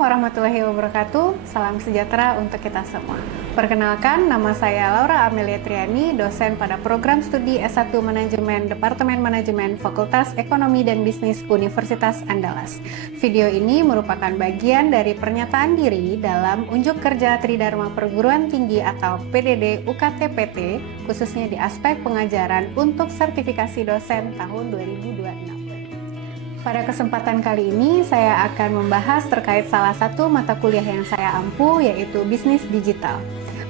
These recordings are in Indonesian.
warahmatullahi wabarakatuh. Salam sejahtera untuk kita semua. Perkenalkan, nama saya Laura Amelia Triani, dosen pada program studi S1 Manajemen Departemen Manajemen Fakultas Ekonomi dan Bisnis Universitas Andalas. Video ini merupakan bagian dari pernyataan diri dalam Unjuk Kerja Tridharma Perguruan Tinggi atau PDD UKT-PT, khususnya di aspek pengajaran untuk sertifikasi dosen tahun 2026. Pada kesempatan kali ini, saya akan membahas terkait salah satu mata kuliah yang saya ampu, yaitu Bisnis Digital.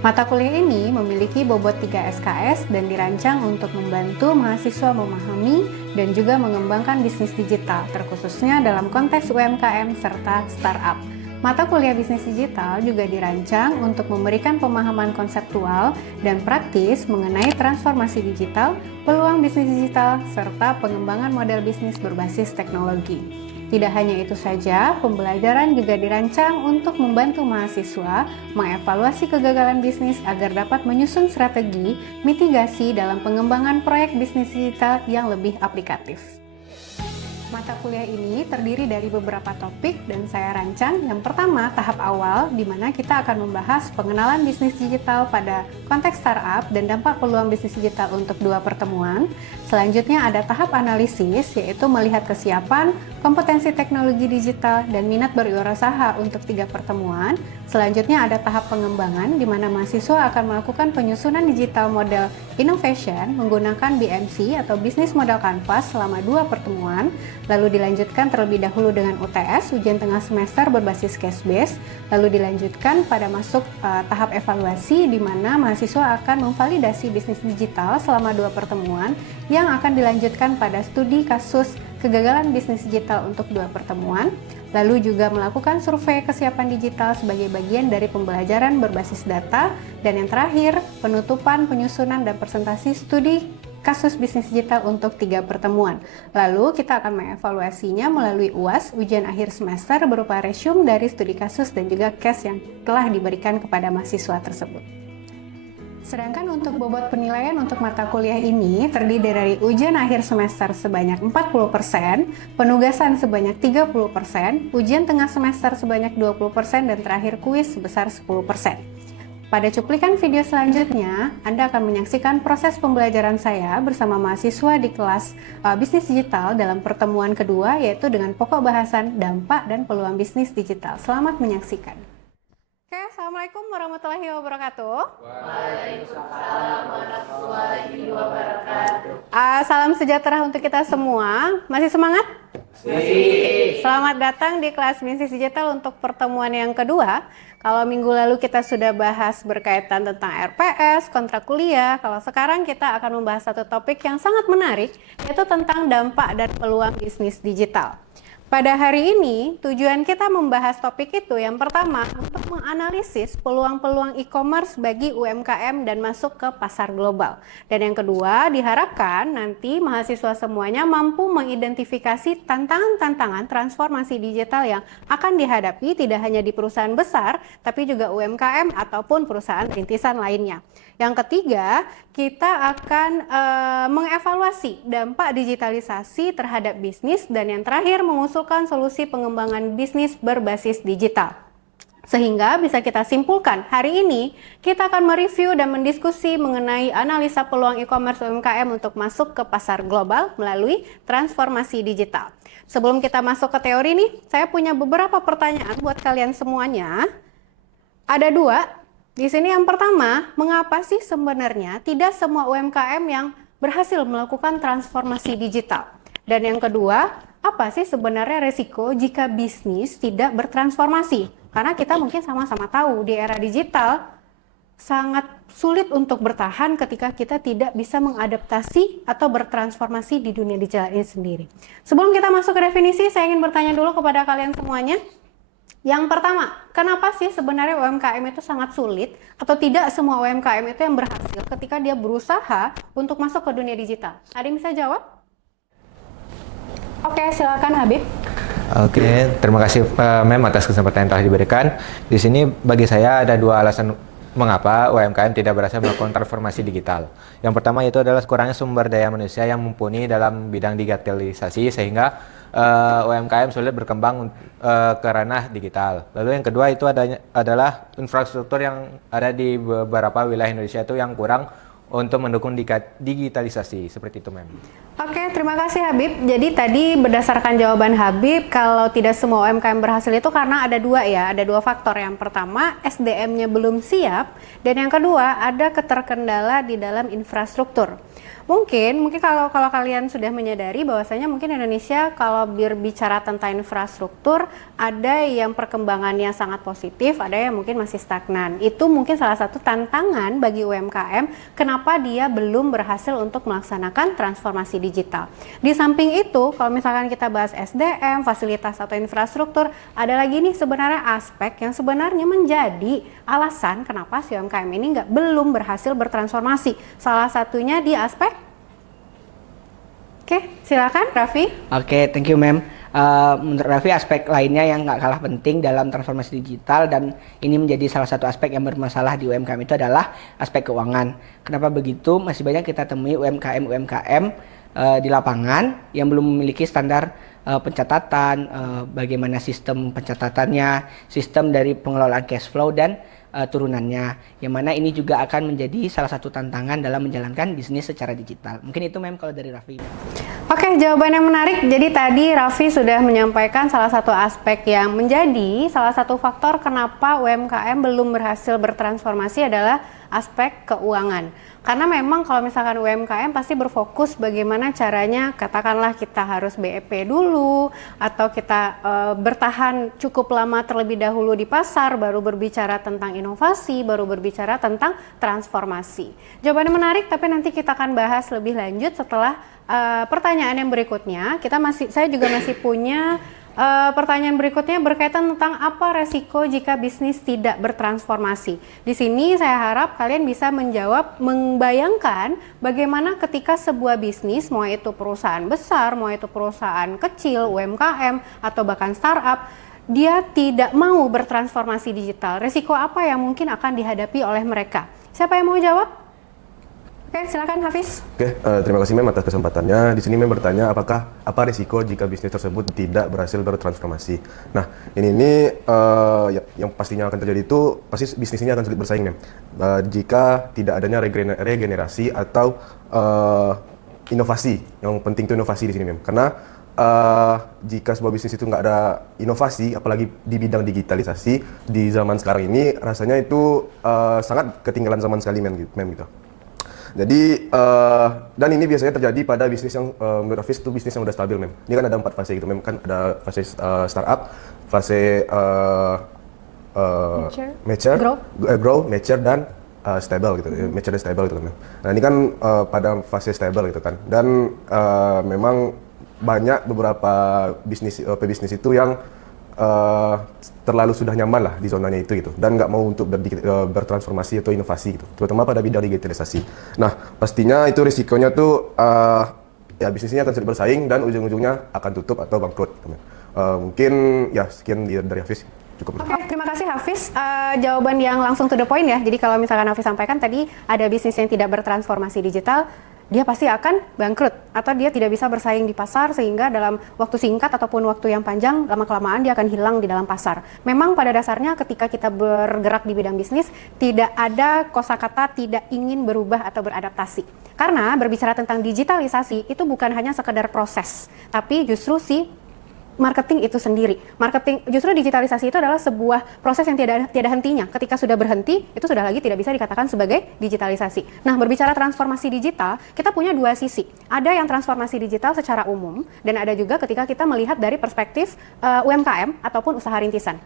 Mata kuliah ini memiliki bobot 3 SKS dan dirancang untuk membantu mahasiswa memahami dan juga mengembangkan bisnis digital, terkhususnya dalam konteks UMKM serta startup. Mata kuliah bisnis digital juga dirancang untuk memberikan pemahaman konseptual dan praktis mengenai transformasi digital, peluang bisnis digital, serta pengembangan model bisnis berbasis teknologi. Tidak hanya itu saja, pembelajaran juga dirancang untuk membantu mahasiswa mengevaluasi kegagalan bisnis agar dapat menyusun strategi mitigasi dalam pengembangan proyek bisnis digital yang lebih aplikatif. Mata kuliah ini terdiri dari beberapa topik dan saya rancang. Yang pertama, tahap awal, di mana kita akan membahas pengenalan bisnis digital pada konteks startup dan dampak peluang bisnis digital untuk 2 pertemuan. Selanjutnya ada tahap analisis, yaitu melihat kesiapan, kompetensi teknologi digital, dan minat berwirausaha untuk 3 pertemuan. Selanjutnya ada tahap pengembangan, di mana mahasiswa akan melakukan penyusunan digital model innovation menggunakan BMC atau Business Model Canvas selama 2 pertemuan. Lalu dilanjutkan terlebih dahulu dengan UTS, ujian tengah semester berbasis case base. Lalu dilanjutkan pada masuk tahap evaluasi, di mana mahasiswa akan memvalidasi bisnis digital selama 2 pertemuan yang akan dilanjutkan pada studi kasus kegagalan bisnis digital untuk 2 pertemuan. Lalu juga melakukan survei kesiapan digital sebagai bagian dari pembelajaran berbasis data. Dan yang terakhir, penutupan, penyusunan, dan presentasi studi kasus bisnis digital untuk 3 pertemuan. Lalu kita akan mengevaluasinya melalui UAS, ujian akhir semester, berupa resume dari studi kasus dan juga case yang telah diberikan kepada mahasiswa tersebut. Sedangkan untuk bobot penilaian untuk mata kuliah ini terdiri dari ujian akhir semester sebanyak 40%, penugasan sebanyak 30%, ujian tengah semester sebanyak 20%, dan terakhir kuis sebesar 10%. Pada cuplikan video selanjutnya, Anda akan menyaksikan proses pembelajaran saya bersama mahasiswa di kelas bisnis digital dalam pertemuan kedua, yaitu dengan pokok bahasan dampak dan peluang bisnis digital. Selamat menyaksikan. Oke, Assalamualaikum warahmatullahi wabarakatuh. Waalaikumsalam warahmatullahi wabarakatuh. Salam sejahtera untuk kita semua. Masih semangat? Masih. Selamat datang di kelas bisnis digital untuk pertemuan yang kedua. Kalau minggu lalu kita sudah bahas berkaitan tentang RPS, kontrak kuliah, kalau sekarang kita akan membahas satu topik yang sangat menarik, yaitu tentang dampak dan peluang bisnis digital. Pada hari ini, tujuan kita membahas topik itu yang pertama untuk menganalisis peluang-peluang e-commerce bagi UMKM dan masuk ke pasar global. Dan yang kedua, diharapkan nanti mahasiswa semuanya mampu mengidentifikasi tantangan-tantangan transformasi digital yang akan dihadapi tidak hanya di perusahaan besar, tapi juga UMKM ataupun perusahaan rintisan lainnya. Yang ketiga, kita akan mengevaluasi dampak digitalisasi terhadap bisnis, dan yang terakhir mengusulkan solusi pengembangan bisnis berbasis digital. Sehingga bisa kita simpulkan, hari ini kita akan mereview dan mendiskusi mengenai analisa peluang e-commerce UMKM untuk masuk ke pasar global melalui transformasi digital. Sebelum kita masuk ke teori nih, saya punya beberapa pertanyaan buat kalian semuanya. Ada 2. Di sini yang pertama, mengapa sih sebenarnya tidak semua UMKM yang berhasil melakukan transformasi digital? Dan yang kedua, apa sih sebenarnya resiko jika bisnis tidak bertransformasi? Karena kita mungkin sama-sama tahu di era digital sangat sulit untuk bertahan ketika kita tidak bisa mengadaptasi atau bertransformasi di dunia digital ini sendiri. Sebelum kita masuk ke definisi, saya ingin bertanya dulu kepada kalian semuanya. Yang pertama, kenapa sih sebenarnya UMKM itu sangat sulit atau tidak semua UMKM itu yang berhasil ketika dia berusaha untuk masuk ke dunia digital? Ada yang bisa jawab? Oke, silakan Habib. Oke, terima kasih Mem atas kesempatan yang telah diberikan. Di sini bagi saya ada 2 alasan mengapa UMKM tidak berhasil melakukan transformasi digital. Yang pertama itu adalah kurangnya sumber daya manusia yang mumpuni dalam bidang digitalisasi, sehingga UMKM sulit berkembang ke ranah digital. Lalu yang kedua itu adalah infrastruktur yang ada di beberapa wilayah Indonesia itu yang kurang untuk mendukung digitalisasi, seperti itu, Mem. Oke, terima kasih Habib. Jadi tadi berdasarkan jawaban Habib, kalau tidak semua UMKM berhasil itu karena ada dua faktor. Yang pertama, SDM-nya belum siap, dan yang kedua, ada keterkendala di dalam infrastruktur. Mungkin kalau kalian sudah menyadari bahwasanya mungkin Indonesia kalau berbicara tentang infrastruktur ada yang perkembangannya sangat positif, ada yang mungkin masih stagnan. Itu mungkin salah satu tantangan bagi UMKM kenapa dia belum berhasil untuk melaksanakan transformasi digital. Di samping itu, kalau misalkan kita bahas SDM, fasilitas atau infrastruktur, ada lagi nih sebenarnya aspek yang sebenarnya menjadi alasan kenapa si UMKM ini belum berhasil bertransformasi. Salah satunya di aspek. Oke, silakan Raffi. Oke, thank you, Mem. Menurut Raffi, aspek lainnya yang nggak kalah penting dalam transformasi digital dan ini menjadi salah satu aspek yang bermasalah di UMKM itu adalah aspek keuangan. Kenapa begitu? Masih banyak kita temui UMKM di lapangan yang belum memiliki standar pencatatan, bagaimana sistem pencatatannya, sistem dari pengelolaan cash flow dan turunannya, yang mana ini juga akan menjadi salah satu tantangan dalam menjalankan bisnis secara digital. Mungkin itu, Mem, kalau dari Raffi. Oke, jawabannya menarik. Jadi tadi Raffi sudah menyampaikan salah satu aspek yang menjadi salah satu faktor kenapa UMKM belum berhasil bertransformasi adalah aspek keuangan. Karena memang kalau misalkan UMKM pasti berfokus bagaimana caranya, katakanlah kita harus BEP dulu, atau kita bertahan cukup lama terlebih dahulu di pasar, baru berbicara tentang inovasi, baru berbicara tentang transformasi. Jawabannya menarik, tapi nanti kita akan bahas lebih lanjut setelah pertanyaan yang berikutnya. Saya juga masih punya pertanyaan berikutnya berkaitan tentang apa resiko jika bisnis tidak bertransformasi. Di sini saya harap kalian bisa membayangkan bagaimana ketika sebuah bisnis, mau itu perusahaan besar, mau itu perusahaan kecil, UMKM, atau bahkan startup, dia tidak mau bertransformasi digital. Resiko apa yang mungkin akan dihadapi oleh mereka? Siapa yang mau jawab? Oke, silakan Hafiz. Oke, terima kasih Mem atas kesempatannya. Di sini Mem bertanya apa risiko jika bisnis tersebut tidak berhasil bertransformasi. Nah, ini yang pastinya akan terjadi itu pasti bisnis ini akan sulit bersaing, Mem. Jika tidak adanya regenerasi atau inovasi. Yang penting itu inovasi di sini, Mem. Karena jika sebuah bisnis itu nggak ada inovasi, apalagi di bidang digitalisasi di zaman sekarang ini, rasanya itu sangat ketinggalan zaman sekali, Mem gitu. Jadi, dan ini biasanya terjadi pada bisnis yang menurut Hafiz itu bisnis yang udah stabil, Mem. Ini kan ada 4 fase gitu, Mem. Kan ada fase startup, fase mature, grow, mature, dan stable gitu. Mature dan stable gitu, Mem. Nah, ini kan pada fase stable gitu kan. Dan memang banyak beberapa pebisnis itu yang terlalu sudah nyaman lah di zonanya itu gitu, dan nggak mau untuk bertransformasi atau inovasi gitu, terutama pada bidang digitalisasi. Nah, pastinya itu risikonya tuh ya bisnisnya akan sulit bersaing dan ujung-ujungnya akan tutup atau bangkrut. Mungkin ya sekian dari Hafiz. Cukup. Oke, terima kasih Hafiz. Jawaban yang langsung to the point ya. Jadi kalau misalkan Hafiz sampaikan tadi ada bisnis yang tidak bertransformasi digital, dia pasti akan bangkrut atau dia tidak bisa bersaing di pasar sehingga dalam waktu singkat ataupun waktu yang panjang lama-kelamaan dia akan hilang di dalam pasar. Memang pada dasarnya ketika kita bergerak di bidang bisnis tidak ada kosakata tidak ingin berubah atau beradaptasi. Karena berbicara tentang digitalisasi itu bukan hanya sekedar proses, tapi justru marketing itu sendiri. Justru digitalisasi itu adalah sebuah proses yang tiada hentinya. Ketika sudah berhenti, itu sudah lagi tidak bisa dikatakan sebagai digitalisasi. Nah, berbicara transformasi digital, kita punya dua sisi. Ada yang transformasi digital secara umum, dan ada juga ketika kita melihat dari perspektif UMKM ataupun usaha rintisan.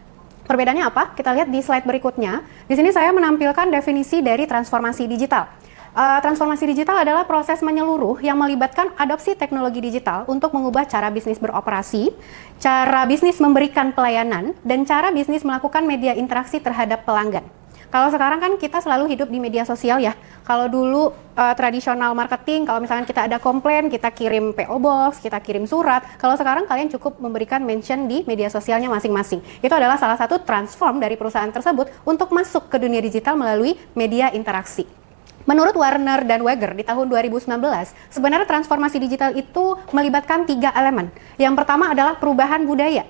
Perbedaannya apa? Kita lihat di slide berikutnya. Di sini saya menampilkan definisi dari transformasi digital. Transformasi digital adalah proses menyeluruh yang melibatkan adopsi teknologi digital untuk mengubah cara bisnis beroperasi, cara bisnis memberikan pelayanan, dan cara bisnis melakukan media interaksi terhadap pelanggan. Kalau sekarang kan kita selalu hidup di media sosial ya. Kalau dulu tradisional marketing, kalau misalkan kita ada komplain, kita kirim PO Box, kita kirim surat. Kalau sekarang kalian cukup memberikan mention di media sosialnya masing-masing. Itu adalah salah satu transform dari perusahaan tersebut untuk masuk ke dunia digital melalui media interaksi. Menurut Warner dan Wager di tahun 2019, sebenarnya transformasi digital itu melibatkan 3 elemen. Yang pertama adalah perubahan budaya.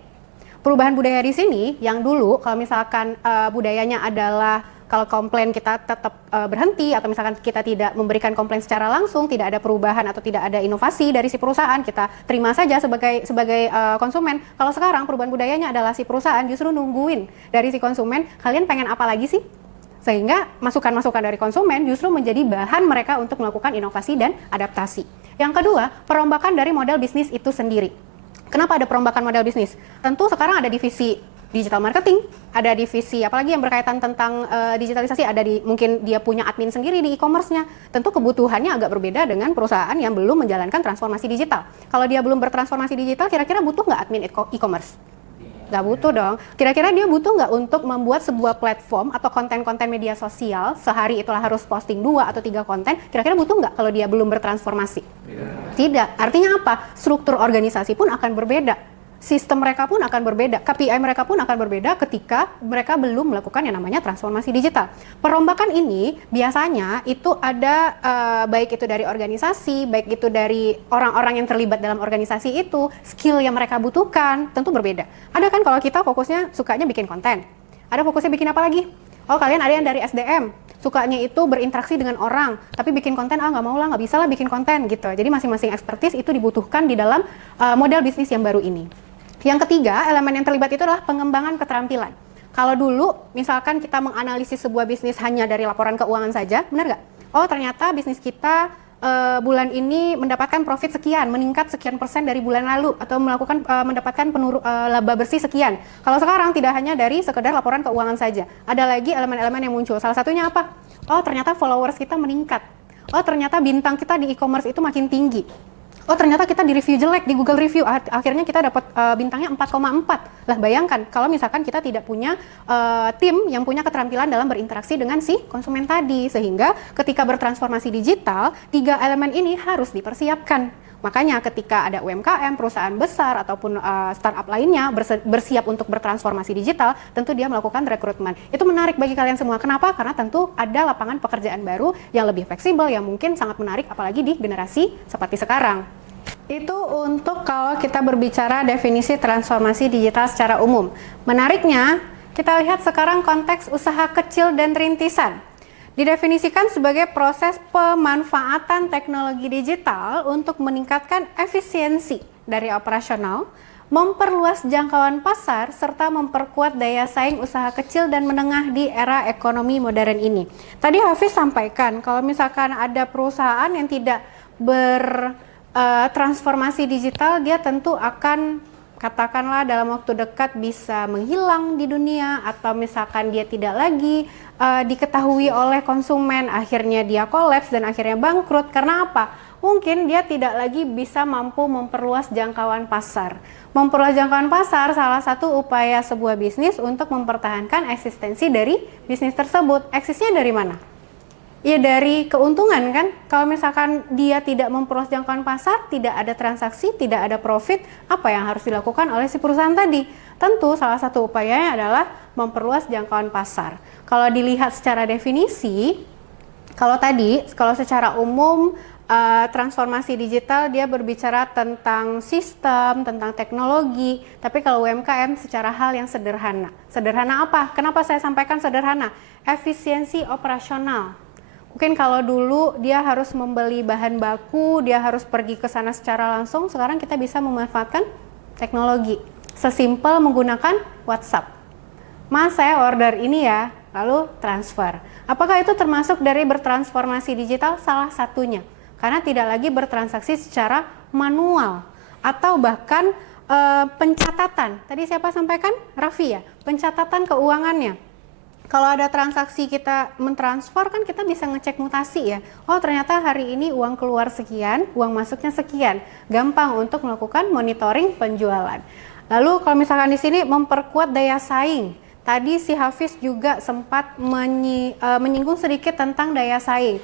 Perubahan budaya di sini yang dulu kalau misalkan budayanya adalah kalau komplain kita tetap berhenti atau misalkan kita tidak memberikan komplain secara langsung, tidak ada perubahan atau tidak ada inovasi dari si perusahaan, kita terima saja sebagai konsumen. Kalau sekarang perubahan budayanya adalah si perusahaan justru nungguin dari si konsumen, kalian pengen apa lagi sih? Sehingga masukan-masukan dari konsumen justru menjadi bahan mereka untuk melakukan inovasi dan adaptasi. Yang kedua, perombakan dari model bisnis itu sendiri. Kenapa ada perombakan model bisnis? Tentu sekarang ada divisi digital marketing, ada divisi apalagi yang berkaitan tentang digitalisasi, ada mungkin dia punya admin sendiri di e-commerce-nya. Tentu kebutuhannya agak berbeda dengan perusahaan yang belum menjalankan transformasi digital. Kalau dia belum bertransformasi digital, kira-kira butuh nggak admin e-commerce? Nggak butuh dong. Kira-kira dia butuh nggak untuk membuat sebuah platform atau konten-konten media sosial, sehari itulah harus posting 2 atau 3 konten, kira-kira butuh nggak kalau dia belum bertransformasi? Tidak. Artinya apa? Struktur organisasi pun akan berbeda. Sistem mereka pun akan berbeda, KPI mereka pun akan berbeda ketika mereka belum melakukan yang namanya transformasi digital. Perombakan ini biasanya itu ada baik itu dari organisasi, baik itu dari orang-orang yang terlibat dalam organisasi itu, skill yang mereka butuhkan tentu berbeda. Ada kan kalau kita fokusnya sukanya bikin konten, ada fokusnya bikin apa lagi? Oh kalian ada yang dari SDM, sukanya itu berinteraksi dengan orang, tapi bikin konten nggak mau lah, nggak bisa lah bikin konten gitu. Jadi masing-masing expertise itu dibutuhkan di dalam model bisnis yang baru ini. Yang ketiga, elemen yang terlibat itu adalah pengembangan keterampilan. Kalau dulu, misalkan kita menganalisis sebuah bisnis hanya dari laporan keuangan saja, benar nggak? Oh, ternyata bisnis kita bulan ini mendapatkan profit sekian, meningkat sekian persen dari bulan lalu, atau mendapatkan laba bersih sekian. Kalau sekarang tidak hanya dari sekedar laporan keuangan saja, ada lagi elemen-elemen yang muncul. Salah satunya apa? Oh, ternyata followers kita meningkat. Oh, ternyata bintang kita di e-commerce itu makin tinggi. Oh ternyata kita di review jelek di Google Review, akhirnya kita dapat bintangnya 4,4. Lah bayangkan kalau misalkan kita tidak punya tim yang punya keterampilan dalam berinteraksi dengan si konsumen tadi, sehingga ketika bertransformasi digital 3 elemen ini harus dipersiapkan. Makanya ketika ada UMKM, perusahaan besar ataupun startup lainnya bersiap untuk bertransformasi digital, tentu dia melakukan rekrutmen. Itu menarik bagi kalian semua. Kenapa? Karena tentu ada lapangan pekerjaan baru yang lebih fleksibel, yang mungkin sangat menarik apalagi di generasi seperti sekarang. Itu untuk kalau kita berbicara definisi transformasi digital secara umum. Menariknya, kita lihat sekarang konteks usaha kecil dan rintisan. Didefinisikan sebagai proses pemanfaatan teknologi digital untuk meningkatkan efisiensi dari operasional, memperluas jangkauan pasar, serta memperkuat daya saing usaha kecil dan menengah di era ekonomi modern ini. Tadi Hafiz sampaikan, kalau misalkan ada perusahaan yang tidak bertransformasi digital, dia tentu akan katakanlah dalam waktu dekat bisa menghilang di dunia, atau misalkan dia tidak lagi diketahui oleh konsumen, akhirnya dia kolaps dan akhirnya bangkrut. Karena apa? Mungkin dia tidak lagi bisa mampu memperluas jangkauan pasar. Memperluas jangkauan pasar salah satu upaya sebuah bisnis untuk mempertahankan eksistensi dari bisnis tersebut. Eksisnya dari mana? Ya dari keuntungan kan. Kalau misalkan dia tidak memperluas jangkauan pasar, tidak ada transaksi, tidak ada profit, apa yang harus dilakukan oleh si perusahaan tadi? Tentu salah satu upayanya adalah memperluas jangkauan pasar. Kalau dilihat secara definisi, kalau secara umum transformasi digital dia berbicara tentang sistem, tentang teknologi, tapi kalau UMKM secara hal yang sederhana. Sederhana apa? Kenapa saya sampaikan sederhana? Efisiensi operasional. Mungkin kalau dulu dia harus membeli bahan baku, dia harus pergi ke sana secara langsung, sekarang kita bisa memanfaatkan teknologi. Sesimpel menggunakan WhatsApp. Mas, saya order ini ya, lalu transfer. Apakah itu termasuk dari bertransformasi digital? Salah satunya. Karena tidak lagi bertransaksi secara manual. Atau bahkan pencatatan. Tadi siapa sampaikan? Raffi ya? Pencatatan keuangannya. Kalau ada transaksi kita mentransfer kan kita bisa ngecek mutasi ya. Oh ternyata hari ini uang keluar sekian, uang masuknya sekian. Gampang untuk melakukan monitoring penjualan. Lalu kalau misalkan di sini memperkuat daya saing. Tadi si Hafiz juga sempat menyinggung sedikit tentang daya saing.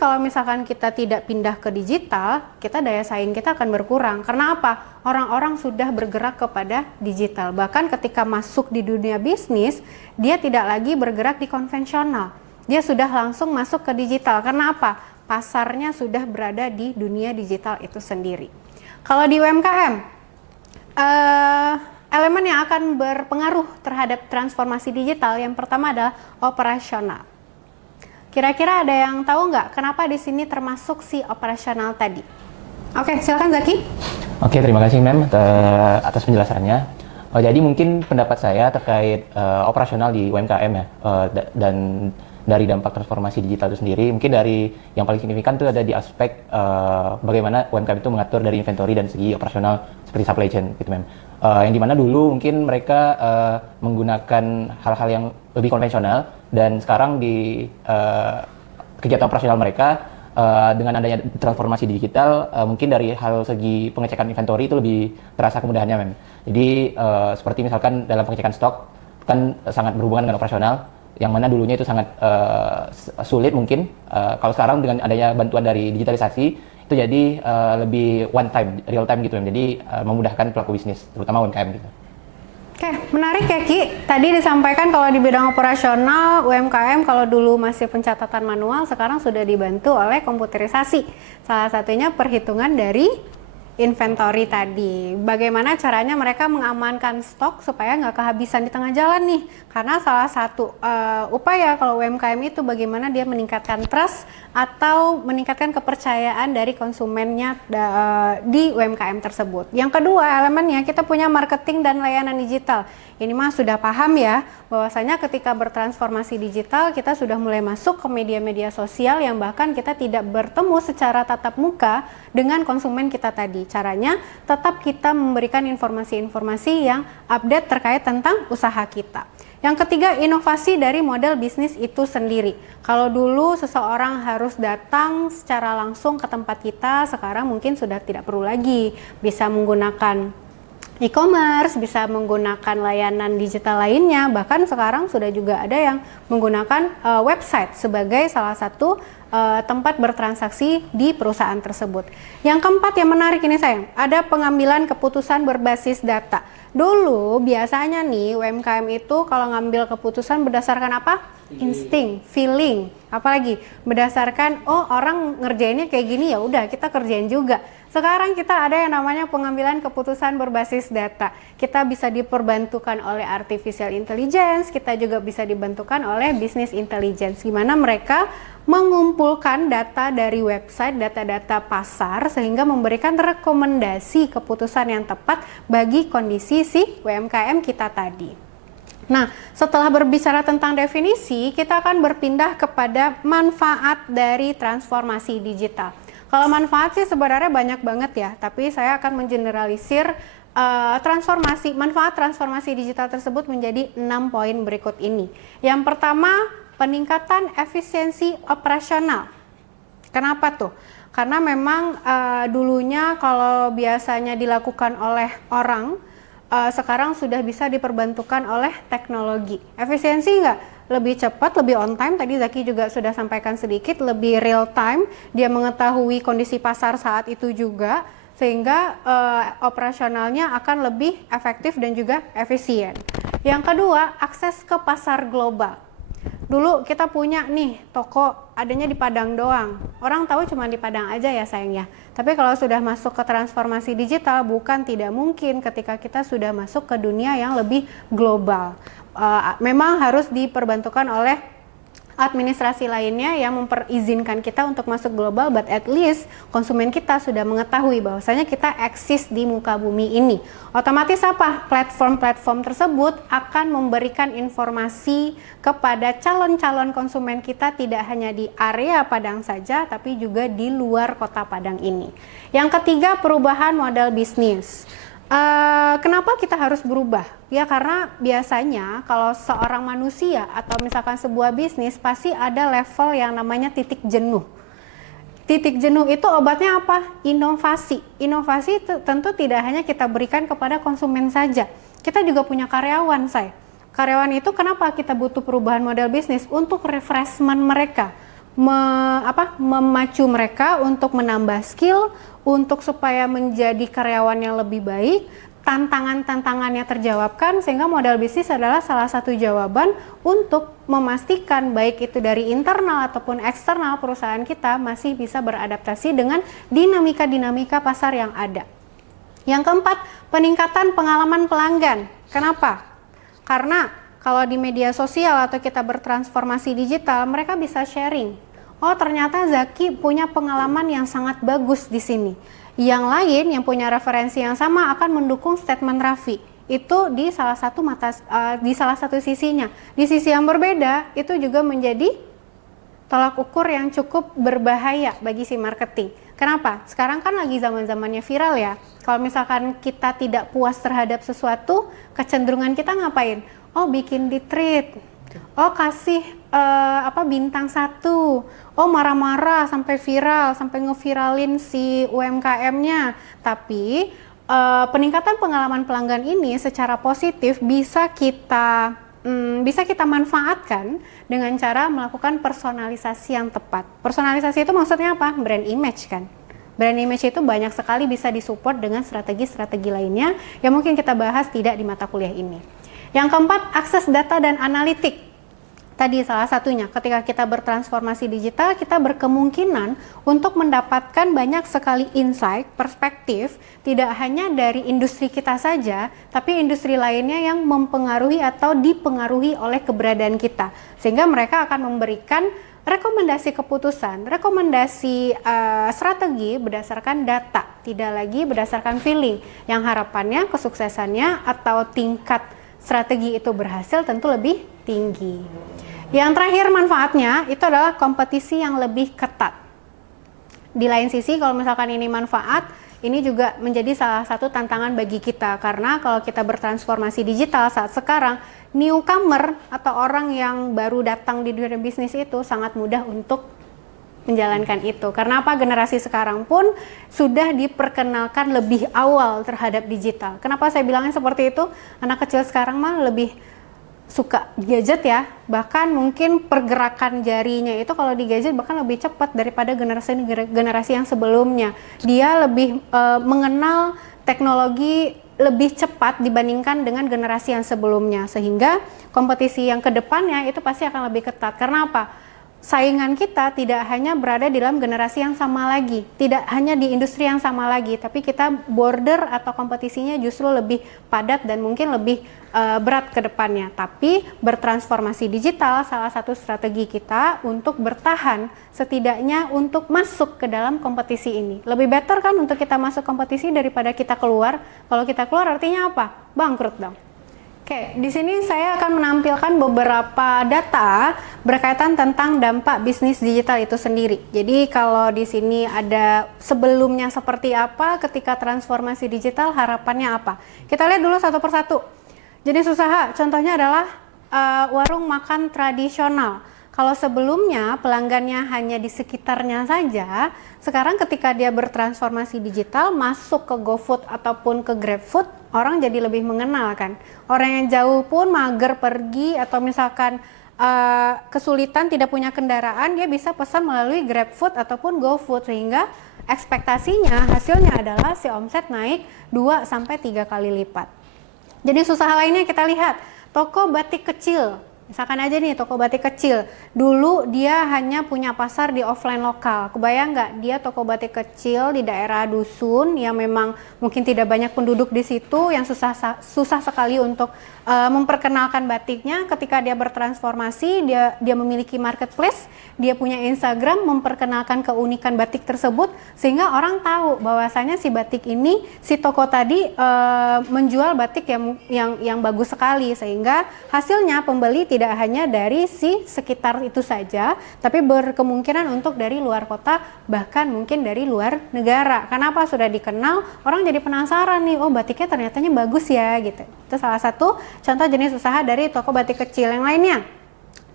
Kalau misalkan kita tidak pindah ke digital, kita daya saing kita akan berkurang. Karena apa? Orang-orang sudah bergerak kepada digital. Bahkan ketika masuk di dunia bisnis, dia tidak lagi bergerak di konvensional. dia sudah langsung masuk ke digital. Karena apa? Pasarnya sudah berada di dunia digital itu sendiri. Kalau di UMKM, elemen yang akan berpengaruh terhadap transformasi digital yang pertama adalah operasional. Kira-kira ada yang tahu nggak kenapa di sini termasuk si operasional tadi? Oke, silakan Zaki. Oke, terima kasih Mem atas penjelasannya. Jadi mungkin pendapat saya terkait operasional di UMKM ya, dan dari dampak transformasi digital itu sendiri, mungkin dari yang paling signifikan itu ada di aspek bagaimana UMKM itu mengatur dari inventory dan segi operasional seperti supply chain gitu Mem. Yang dimana dulu mungkin mereka menggunakan hal-hal yang lebih konvensional, dan sekarang di kegiatan operasional mereka dengan adanya transformasi digital, mungkin dari hal segi pengecekan inventory itu lebih terasa kemudahannya Mem. Jadi seperti misalkan dalam pengecekan stok kan sangat berhubungan dengan operasional, yang mana dulunya itu sangat sulit mungkin. Kalau sekarang dengan adanya bantuan dari digitalisasi itu jadi lebih one time, real time gitu Mem. Jadi memudahkan pelaku bisnis, terutama UMKM gitu. Oke, menarik ya Ki. Tadi disampaikan kalau di bidang operasional UMKM kalau dulu masih pencatatan manual, sekarang sudah dibantu oleh komputerisasi. Salah satunya perhitungan dari inventory tadi. Bagaimana caranya mereka mengamankan stok supaya nggak kehabisan di tengah jalan nih. Karena salah satu upaya kalau UMKM itu bagaimana dia meningkatkan trust atau meningkatkan kepercayaan dari konsumennya di UMKM tersebut. Yang kedua elemennya kita punya marketing dan layanan digital. Ini mah sudah paham ya, bahwasanya ketika bertransformasi digital kita sudah mulai masuk ke media-media sosial yang bahkan kita tidak bertemu secara tatap muka dengan konsumen kita tadi. Caranya tetap kita memberikan informasi-informasi yang update terkait tentang usaha kita. Yang ketiga, inovasi dari model bisnis itu sendiri. Kalau dulu seseorang harus datang secara langsung ke tempat kita, sekarang mungkin sudah tidak perlu lagi. Bisa menggunakan e-commerce, bisa menggunakan layanan digital lainnya, bahkan sekarang sudah juga ada yang menggunakan website sebagai salah satu tempat bertransaksi di perusahaan tersebut. Yang keempat yang menarik ini sayang, ada pengambilan keputusan berbasis data. Dulu biasanya nih UMKM itu kalau ngambil keputusan berdasarkan apa? Insting, feeling, apalagi berdasarkan orang ngerjainnya kayak gini ya udah kita kerjain juga. Sekarang kita ada yang namanya pengambilan keputusan berbasis data. Kita bisa diperbantukan oleh artificial intelligence, kita juga bisa dibantukan oleh business intelligence. Gimana mereka mengumpulkan data dari website, data-data pasar sehingga memberikan rekomendasi keputusan yang tepat bagi kondisi si UMKM kita tadi. Nah, setelah berbicara tentang definisi, kita akan berpindah kepada manfaat dari transformasi digital. Kalau manfaat sih sebenarnya banyak banget ya, tapi saya akan mengeneralisir manfaat transformasi digital tersebut menjadi 6 poin berikut ini. Yang pertama, peningkatan efisiensi operasional. Kenapa tuh? Karena memang dulunya kalau biasanya dilakukan oleh orang, sekarang sudah bisa diperbantukan oleh teknologi. Efisiensi nggak? Lebih cepat, lebih on time, tadi Zaki juga sudah sampaikan sedikit, lebih real time, dia mengetahui kondisi pasar saat itu juga, sehingga operasionalnya akan lebih efektif dan juga efisien. Yang kedua, akses ke pasar global. Dulu kita punya nih toko adanya di Padang doang, orang tahu cuma di Padang aja ya sayangnya. Tapi kalau sudah masuk ke transformasi digital, bukan tidak mungkin ketika kita sudah masuk ke dunia yang lebih global. Memang harus diperbantukan oleh administrasi lainnya yang memperizinkan kita untuk masuk global, but at least konsumen kita sudah mengetahui bahwasanya kita eksis di muka bumi ini. Otomatis apa? Platform-platform tersebut akan memberikan informasi kepada calon-calon konsumen kita tidak hanya di area Padang saja, tapi juga di luar kota Padang ini. Yang ketiga, perubahan model bisnis. Kenapa kita harus berubah? Ya karena biasanya kalau seorang manusia atau misalkan sebuah bisnis pasti ada level yang namanya titik jenuh. Titik jenuh itu obatnya apa? Inovasi. Inovasi itu tentu tidak hanya kita berikan kepada konsumen saja. Kita juga punya karyawan, Karyawan itu kenapa kita butuh perubahan model bisnis? Untuk refreshment mereka. memacu mereka untuk menambah skill, untuk supaya menjadi karyawan yang lebih baik, tantangan-tantangannya terjawabkan, sehingga modal bisnis adalah salah satu jawaban untuk memastikan baik itu dari internal ataupun eksternal perusahaan kita masih bisa beradaptasi dengan dinamika-dinamika pasar yang ada. Yang keempat, peningkatan pengalaman pelanggan. Kenapa? Karena kalau di media sosial atau kita bertransformasi digital, mereka bisa sharing. Oh, ternyata Zaki punya pengalaman yang sangat bagus di sini. Yang lain yang punya referensi yang sama akan mendukung statement Raffi. Itu di salah satu sisinya. Di sisi yang berbeda, itu juga menjadi tolak ukur yang cukup berbahaya bagi si marketing. Kenapa? Sekarang kan lagi zaman-zamannya viral ya. Kalau misalkan kita tidak puas terhadap sesuatu, kecenderungan kita ngapain? Oh, bikin di tweet. Oh, kasih bintang 1. Oh, marah-marah sampai viral, sampai ngeviralin si UMKM-nya. Tapi peningkatan pengalaman pelanggan ini secara positif bisa kita manfaatkan dengan cara melakukan personalisasi yang tepat. Personalisasi itu maksudnya apa? Brand image kan. Brand image itu banyak sekali bisa disupport dengan strategi-strategi lainnya yang mungkin kita bahas tidak di mata kuliah ini. Yang keempat, akses data dan analitik. Tadi salah satunya, ketika kita bertransformasi digital, kita berkemungkinan untuk mendapatkan banyak sekali insight, perspektif, tidak hanya dari industri kita saja, tapi industri lainnya yang mempengaruhi atau dipengaruhi oleh keberadaan kita. Sehingga mereka akan memberikan rekomendasi keputusan, rekomendasi strategi berdasarkan data, tidak lagi berdasarkan feeling, yang harapannya kesuksesannya atau tingkat strategi itu berhasil tentu lebih tinggi. Yang terakhir manfaatnya itu adalah kompetisi yang lebih ketat. Di lain sisi kalau misalkan ini manfaat, ini juga menjadi salah satu tantangan bagi kita, karena kalau kita bertransformasi digital saat sekarang, newcomer atau orang yang baru datang di dunia bisnis itu sangat mudah untuk menjalankan itu. Karena apa? Generasi sekarang pun sudah diperkenalkan lebih awal terhadap digital. Kenapa saya bilangnya seperti itu? Anak kecil sekarang mah lebih suka gadget ya, bahkan mungkin pergerakan jarinya itu kalau di gadget bahkan lebih cepat daripada generasi yang sebelumnya. Dia lebih mengenal teknologi lebih cepat dibandingkan dengan generasi yang sebelumnya, sehingga kompetisi yang kedepannya itu pasti akan lebih ketat. Karena apa? Saingan kita tidak hanya berada di dalam generasi yang sama lagi, tidak hanya di industri yang sama lagi, tapi kita border atau kompetisinya justru lebih padat dan mungkin lebih berat ke depannya. Tapi bertransformasi digital salah satu strategi kita untuk bertahan, setidaknya untuk masuk ke dalam kompetisi ini. Lebih better kan untuk kita masuk kompetisi daripada kita keluar. Kalau kita keluar artinya apa? Bangkrut dong. Oke, di sini saya akan menampilkan beberapa data berkaitan tentang dampak bisnis digital itu sendiri. Jadi kalau di sini ada sebelumnya seperti apa, ketika transformasi digital harapannya apa. Kita lihat dulu satu persatu. Jenis usaha, contohnya adalah warung makan tradisional. Kalau sebelumnya pelanggannya hanya di sekitarnya saja, sekarang ketika dia bertransformasi digital, masuk ke GoFood ataupun ke GrabFood, orang jadi lebih mengenal kan. Orang yang jauh pun mager pergi atau misalkan kesulitan tidak punya kendaraan, dia bisa pesan melalui GrabFood ataupun GoFood, sehingga ekspektasinya hasilnya adalah si omset naik 2-3 kali lipat. Jadi usaha lainnya kita lihat, toko batik kecil. Misalkan aja nih toko batik kecil, dulu dia hanya punya pasar di offline lokal. Kebayang nggak dia toko batik kecil di daerah dusun yang memang mungkin tidak banyak penduduk di situ, yang susah sekali untuk memperkenalkan batiknya. Ketika dia bertransformasi, dia memiliki marketplace, dia punya Instagram, memperkenalkan keunikan batik tersebut, sehingga orang tahu bahwasanya si batik ini, si toko tadi menjual batik yang bagus sekali, sehingga hasilnya pembeli tidak hanya dari si sekitar itu saja, tapi berkemungkinan untuk dari luar kota, bahkan mungkin dari luar negara. Kenapa? Sudah dikenal, orang jadi penasaran nih, oh batiknya ternyata bagus ya gitu. Itu salah satu contoh jenis usaha dari toko batik kecil. Yang lainnya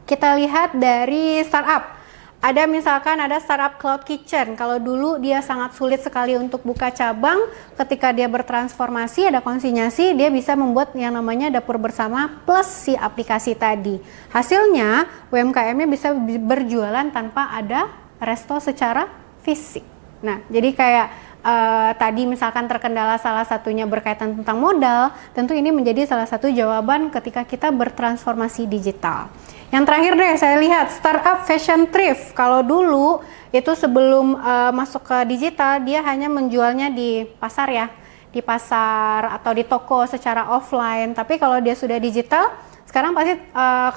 kita lihat dari startup. Ada misalkan ada startup cloud kitchen. Kalau dulu dia sangat sulit sekali untuk buka cabang, ketika dia bertransformasi, ada konsinyasi, dia bisa membuat yang namanya dapur bersama plus si aplikasi tadi. Hasilnya UMKM-nya bisa berjualan tanpa ada resto secara fisik. Nah, jadi kayak tadi misalkan terkendala salah satunya berkaitan tentang modal, tentu ini menjadi salah satu jawaban ketika kita bertransformasi digital. Yang terakhir deh, saya lihat startup fashion thrift. Kalau dulu itu sebelum masuk ke digital, dia hanya menjualnya di pasar ya, di pasar atau di toko secara offline. Tapi kalau dia sudah digital, sekarang pasti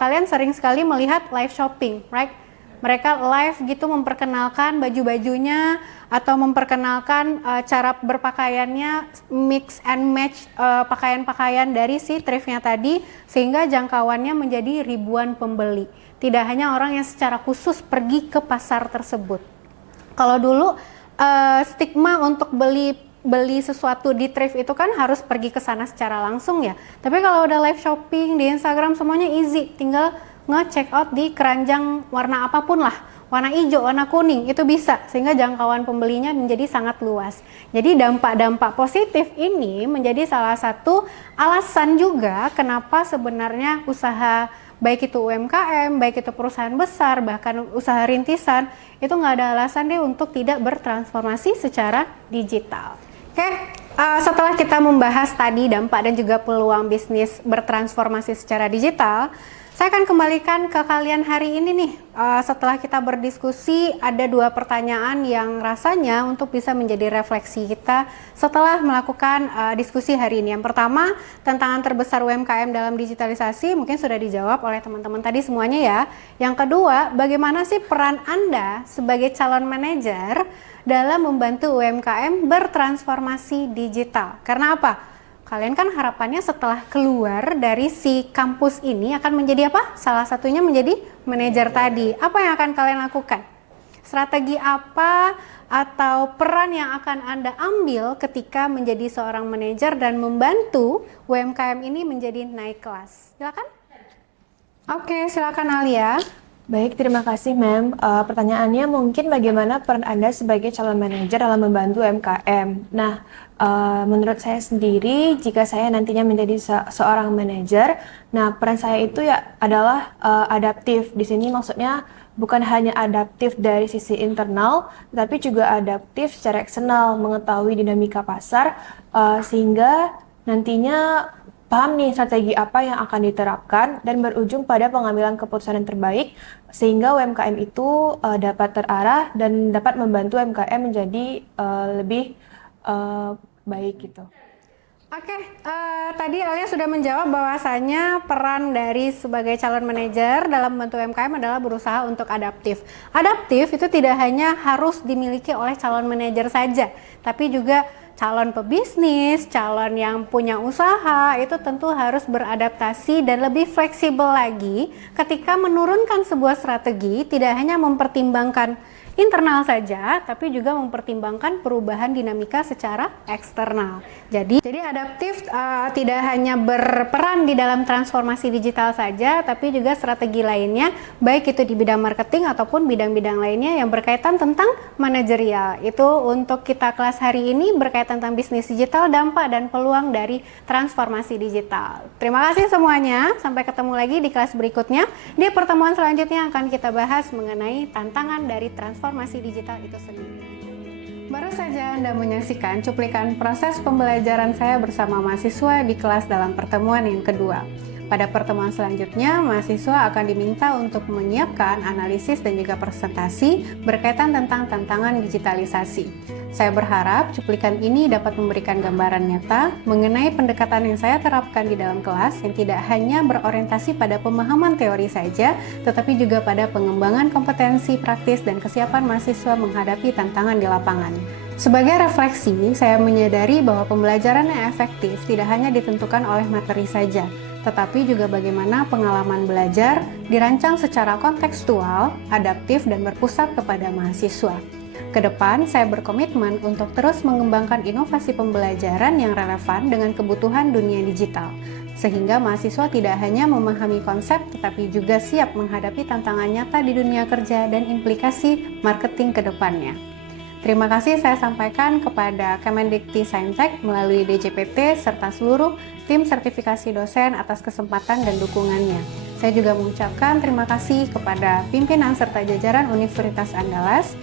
kalian sering sekali melihat live shopping, right? Mereka live gitu memperkenalkan baju-bajunya atau memperkenalkan cara berpakaiannya, mix and match pakaian-pakaian dari si thriftnya tadi, sehingga jangkauannya menjadi ribuan pembeli. Tidak hanya orang yang secara khusus pergi ke pasar tersebut. Kalau dulu stigma untuk beli sesuatu di thrift itu kan harus pergi ke sana secara langsung ya. Tapi kalau udah live shopping di Instagram semuanya easy, tinggal nge-check out di keranjang warna apapun lah, warna hijau, warna kuning, itu bisa, sehingga jangkauan pembelinya menjadi sangat luas. Jadi dampak-dampak positif ini menjadi salah satu alasan juga kenapa sebenarnya usaha, baik itu UMKM, baik itu perusahaan besar, bahkan usaha rintisan, itu nggak ada alasan deh untuk tidak bertransformasi secara digital. Oke, setelah kita membahas tadi dampak dan juga peluang bisnis bertransformasi secara digital, saya akan kembalikan ke kalian hari ini nih. Setelah kita berdiskusi, ada 2 pertanyaan yang rasanya untuk bisa menjadi refleksi kita setelah melakukan diskusi hari ini. Yang pertama, tantangan terbesar UMKM dalam digitalisasi mungkin sudah dijawab oleh teman-teman tadi semuanya ya. Yang kedua, bagaimana sih peran Anda sebagai calon manajer dalam membantu UMKM bertransformasi digital? Karena apa? Kalian kan harapannya setelah keluar dari si kampus ini akan menjadi apa? Salah satunya menjadi manajer tadi. Apa yang akan kalian lakukan? Strategi apa atau peran yang akan Anda ambil ketika menjadi seorang manajer dan membantu UMKM ini menjadi naik kelas? Silakan. Oke, silakan Alia. Baik, terima kasih Mem. Pertanyaannya mungkin bagaimana peran Anda sebagai calon manajer dalam membantu UMKM? Nah, menurut saya sendiri, jika saya nantinya menjadi seorang manajer, nah peran saya itu ya adalah adaptif. Di sini maksudnya bukan hanya adaptif dari sisi internal, tapi juga adaptif secara eksternal, mengetahui dinamika pasar, sehingga nantinya paham nih strategi apa yang akan diterapkan dan berujung pada pengambilan keputusan yang terbaik sehingga UMKM itu dapat terarah dan dapat membantu UMKM menjadi lebih baik gitu. Oke, tadi Alia sudah menjawab bahwasanya peran dari sebagai calon manajer dalam membantu UMKM adalah berusaha untuk adaptif. Adaptif itu tidak hanya harus dimiliki oleh calon manajer saja, tapi juga calon pebisnis, calon yang punya usaha itu tentu harus beradaptasi dan lebih fleksibel lagi ketika menurunkan sebuah strategi, tidak hanya mempertimbangkan internal saja, tapi juga mempertimbangkan perubahan dinamika secara eksternal. Jadi adaptif tidak hanya berperan di dalam transformasi digital saja, tapi juga strategi lainnya, baik itu di bidang marketing ataupun bidang-bidang lainnya yang berkaitan tentang manajerial. Itu untuk kita kelas hari ini berkaitan tentang bisnis digital, dampak dan peluang dari transformasi digital. Terima kasih semuanya, sampai ketemu lagi di kelas berikutnya. Di pertemuan selanjutnya akan kita bahas mengenai tantangan dari transformasi digital itu sendiri. Baru saja Anda menyaksikan cuplikan proses pembelajaran saya bersama mahasiswa di kelas dalam pertemuan yang kedua. Pada pertemuan selanjutnya, mahasiswa akan diminta untuk menyiapkan analisis dan juga presentasi berkaitan tentang tantangan digitalisasi. Saya berharap cuplikan ini dapat memberikan gambaran nyata mengenai pendekatan yang saya terapkan di dalam kelas yang tidak hanya berorientasi pada pemahaman teori saja, tetapi juga pada pengembangan kompetensi praktis dan kesiapan mahasiswa menghadapi tantangan di lapangan. Sebagai refleksi, saya menyadari bahwa pembelajaran yang efektif tidak hanya ditentukan oleh materi saja, tetapi juga bagaimana pengalaman belajar dirancang secara kontekstual, adaptif, dan berpusat kepada mahasiswa. Kedepan, saya berkomitmen untuk terus mengembangkan inovasi pembelajaran yang relevan dengan kebutuhan dunia digital, sehingga mahasiswa tidak hanya memahami konsep, tetapi juga siap menghadapi tantangan nyata di dunia kerja dan implikasi marketing ke depannya. Terima kasih saya sampaikan kepada Kemendikti-Saintek melalui DJPT serta seluruh tim sertifikasi dosen atas kesempatan dan dukungannya. Saya juga mengucapkan terima kasih kepada pimpinan serta jajaran Universitas Andalas,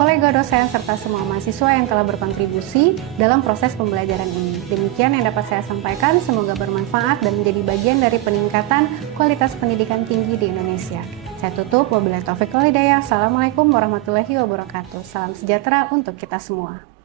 kolega dosen serta semua mahasiswa yang telah berkontribusi dalam proses pembelajaran ini. Demikian yang dapat saya sampaikan, semoga bermanfaat dan menjadi bagian dari peningkatan kualitas pendidikan tinggi di Indonesia. Saya tutup, wabillahi taufiq wal hidayah. Assalamualaikum warahmatullahi wabarakatuh. Salam sejahtera untuk kita semua.